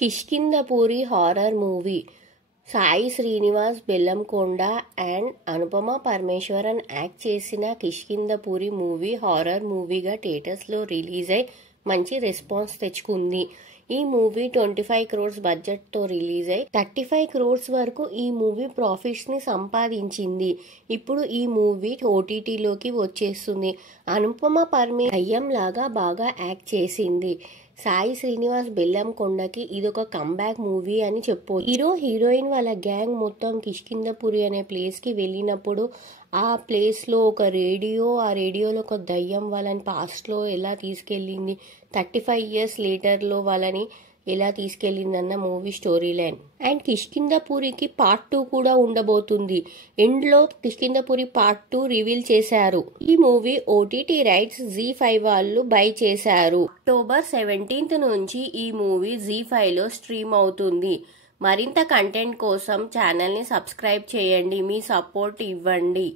Kishkindhapuri horror movie. Sai Srinivas Bellamkonda and Anupama Parameswaran act చేసిన Kishkindhapuri movie horror మూవీగా థియేటర్స్లో release అయి మంచి రెస్పాన్స్ తెచ్చుకుంది. ఈ మూవీ 25 crores బడ్జెట్తో రిలీజ్ అయి 35 crores వరకు ఈ మూవీ ప్రాఫిట్స్ని సంపాదించింది. ఇప్పుడు ఈ మూవీ ఓటీటీలోకి వచ్చేస్తుంది. అనుపమ పరమేశ్వరన్ దయ్యంలాగా బాగా యాక్ట్ చేసింది. సాయి శ్రీనివాస్ బెల్లంకొండకి ఇదొక కంబ్యాక్ మూవీ అని చెప్పొచ్చు. హీరోయిన్ వాళ్ళ గ్యాంగ్ మొత్తం కిష్కింధపురి అనే ప్లేస్కి వెళ్ళినప్పుడు ఆ ప్లేస్లో ఒక ఆ రేడియోలో ఒక దయ్యం వాళ్ళని పాస్ట్లో ఎలా తీసుకెళ్ళింది, 35 years లేటర్లో వాళ్ళని ఎలా తీసుకెళ్ళిందన్న మూవీ స్టోరీ లైన్. అండ్ కిష్కింధపురికి పార్ట్ 2 కూడా ఉండబోతుంది. ఎండ్లో కిష్కింధపురి పార్ట్ 2 రివీల్ చేశారు. ఈ మూవీ ఓటీటీ రైట్స్ ZEE5 వాళ్ళు బై చేశారు. October 17th నుంచి ఈ మూవీ ZEE5లో స్ట్రీమ్ అవుతుంది. మరింత కంటెంట్ కోసం ఛానల్ని సబ్స్క్రైబ్ చేయండి. మీ సపోర్ట్ ఇవ్వండి.